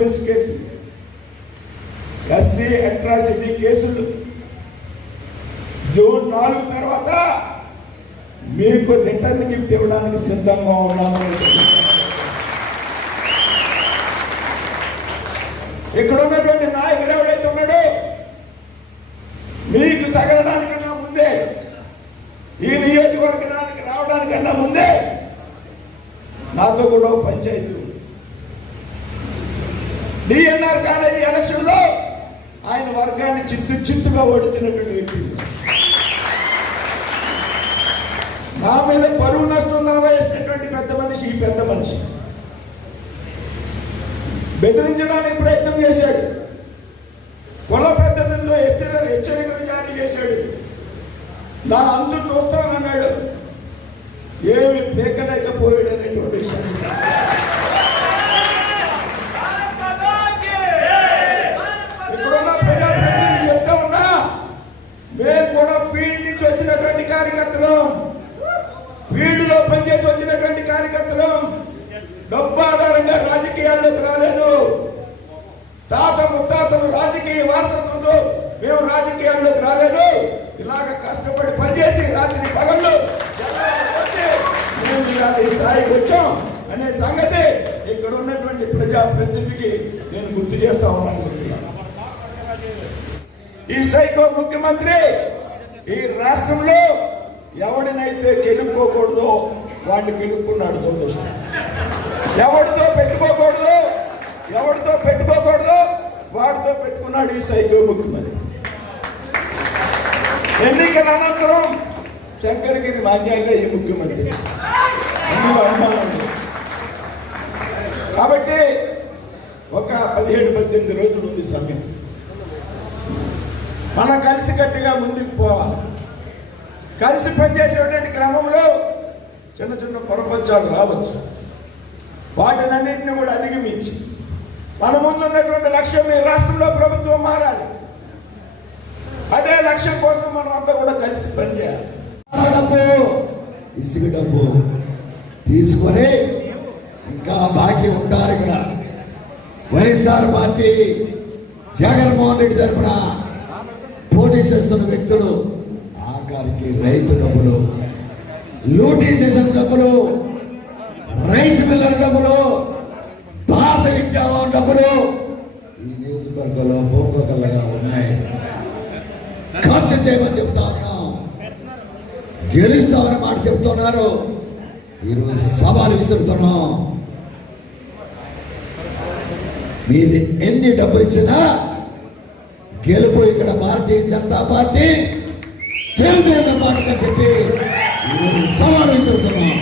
Police కేసులు, SC atrocity కేసులు June 4 తర్వాత మీకు రిటర్న్ గిఫ్ట్ ఇవ్వడానికి సిద్ధంగా ఉన్నాము. ఇక్కడ ఉన్నటువంటి నాయకుడు ఎవరైతే ఉన్నాడో మీకు తగలడానికన్నా ముందే, ఈ నియోజకవర్గానికి రావడానికన్నా ముందే నాతో కూడా పంచాయతీ డిఎన్ఆర్ కాలేజీ ఎలక్షన్ లో ఆయన వర్గాన్ని చిత్తుగా ఓడించినటువంటి వ్యక్తి. నా మీద పరువు నష్టం దావా వేసినటువంటి పెద్ద మనిషి, ఈ పెద్ద మనిషి బెదిరించడానికి ప్రయత్నం చేశాడు. కుల పద్ధతుల్లో హెచ్చరికలు జారీ చేశాడు. నా అందు చూస్తానన్నాడు. ఏమి పేకలేకపోయాడు అనేటువంటి విషయం. ఇప్పుడున్న ప్రజాప్రతినిధులు చెప్తా ఉన్నా, మేము కూడా ఫీల్డ్ నుంచి వచ్చినటువంటి కార్యకర్తలు, ఫీల్డ్ లో పనిచేసి వచ్చినటువంటి కార్యకర్తలు డబ్బు ఆధారంగా రాజకీయాల్లోకి రాలేదు. తాత ముత్తాతలు రాజకీయ వారసత్వంతో మేము రాజకీయాల్లోకి రాలేదు. ఇలాగ కష్టపడి పనిచేసి రాత్రి పగళ్ళు మేము ఈ స్థాయికి వచ్చాం అనే సంగతి ఇక్కడ ఉన్నటువంటి ప్రజాప్రతినిధికి నేను గుర్తు చేస్తా ఉన్నాను. ఈ సైకో ముఖ్యమంత్రి ఈ రాష్ట్రంలో ఎవడినైతే గెలుపుకోకూడదో వాడిని గెలుపుకున్నాడు. దురదృష్టం. ఎవరితో పెట్టుకోకూడదు వాడితో పెట్టుకున్నాడు ఈ సైకో ముఖ్యమంత్రి. ఎన్నికల అనంతరం శంకరగిరి మాన్యాగా ఈ ముఖ్యమంత్రి అనుమానం. కాబట్టి ఒక 17-18 రోజులు ఉంది సమయం. మనం కలిసికట్టుగా ముందుకు పోవాలి. కలిసి పనిచేసేటువంటి క్రమంలో చిన్న చిన్న పొరపచ్చాలు రావచ్చు. వాటినన్నింటినీ కూడా అధిగమించి మన ముందున్నటువంటి లక్ష్యం ఈ రాష్ట్రంలో ప్రభుత్వం మారాలి. అదే లక్ష్యం కోసం మనం అంతా కూడా కలిసి పనిచేయాలి. ఇసుక డబ్బు తీసుకొని ఇంకా బాకీ ఉంటారు. ఇక్కడ వైఎస్ఆర్ పార్టీ జగన్మోహన్ రెడ్డి తరఫున పోటీ చేస్తున్న వ్యక్తులు ఆఖరికి రైతు డబ్బులు, లూటీ చేసిన డబ్బులు, రైస్ మిల్లర్ డబ్బులు, భారత విద్యాభవన్ డబ్బులు ఈ నియోజకవర్గంలో పోకోకల్లగా ఉన్నాయి. ఖర్చు చేయమని చెప్తా ఉన్నాం. గెలుస్తామని మాట చెప్తున్నారు. ఈరోజు సవాలు విసురుతున్నాం. మీరు ఎన్ని డబ్బులు ఇచ్చినా గెలుపు ఇక్కడ భారతీయ జనతా పార్టీ తెలుగుదేశం పార్టీ అని చెప్పి ఈరోజు సవాలు విసురుతున్నాం.